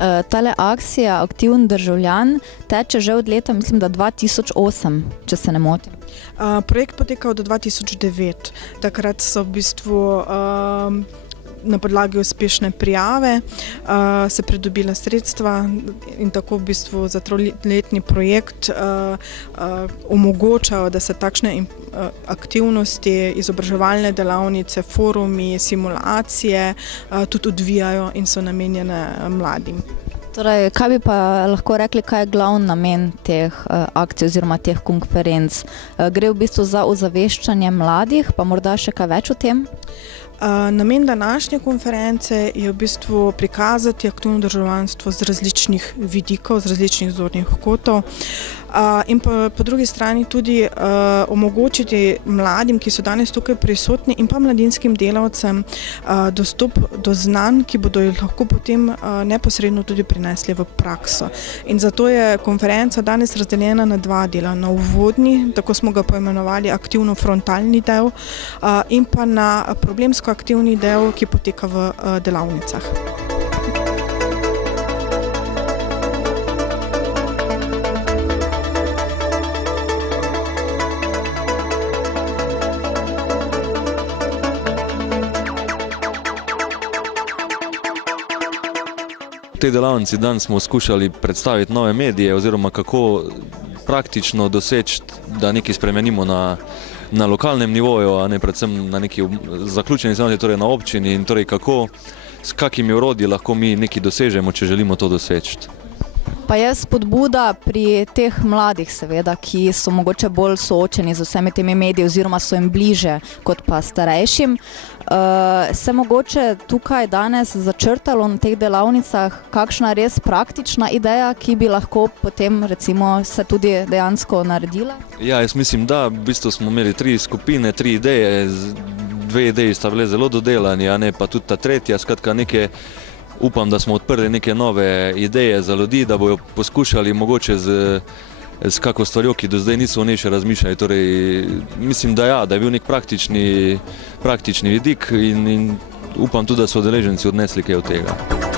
Tale akcija Aktiven državljan teče že od leta, mislim, da 2008, če se ne motim. Projekt poteka od 2009. Takrat so v bistvu na podlagi uspešne prijave se pridobila sredstva in tako v bistvu za troletni projekt omogočajo, da se takšne aktivnosti, izobraževalne delavnice, forumi, simulacije tudi odvijajo in so namenjene mladim. Torej, kaj bi pa lahko rekli, kaj je glavni namen teh akcij oziroma teh konferenc? Gre v bistvu za ozaveščanje mladih, pa morda še kaj več o tem? Namen današnje konference je v bistvu prikazati aktivno državljanstvo z različnih vidikov, z različnih zornih kotov in pa po drugi strani tudi omogočiti mladim, ki so danes tukaj prisotni in pa mladinskim delavcem dostop do znanj, ki bodo jih lahko potem neposredno tudi prinesli v prakso. In zato je konferenca danes razdeljena na dva dela, na uvodni, tako smo ga poimenovali aktivno frontalni del in pa na problemsko aktivni del, ki poteka v delavnicah. V tej delavnici danes smo skušali predstaviti nove medije oziroma kako praktično doseči, da nekaj spremenimo na lokalnem nivoju, a ne predvsem na neki zaključeni strani, torej na občini in torej kako, s kakimi orodji lahko mi nekaj dosežemo, če želimo to doseči. Pa je spodbuda pri teh mladih seveda, ki so mogoče bolj soočeni z vsemi temi mediji oziroma so jim bliže kot pa starejšim. Se mogoče tukaj danes začrtalo na teh delavnicah kakšna res praktična ideja, ki bi lahko potem recimo se tudi dejansko naredila? Ja, jaz mislim, da v bistvu smo imeli 3 skupine, 3 ideje, 2 ideji sta bile zelo dodelani, a ne pa tudi ta tretja, skratka neke. Upam, da smo odprli neke nove ideje za ljudi, da bojo poskušali mogoče z kako stvarjo, ki do zdaj niso o njej še razmišljali. Torej, mislim, da ja, da je bil nek praktični vidik in upam tudi, da so udeleženci odnesli kaj od tega.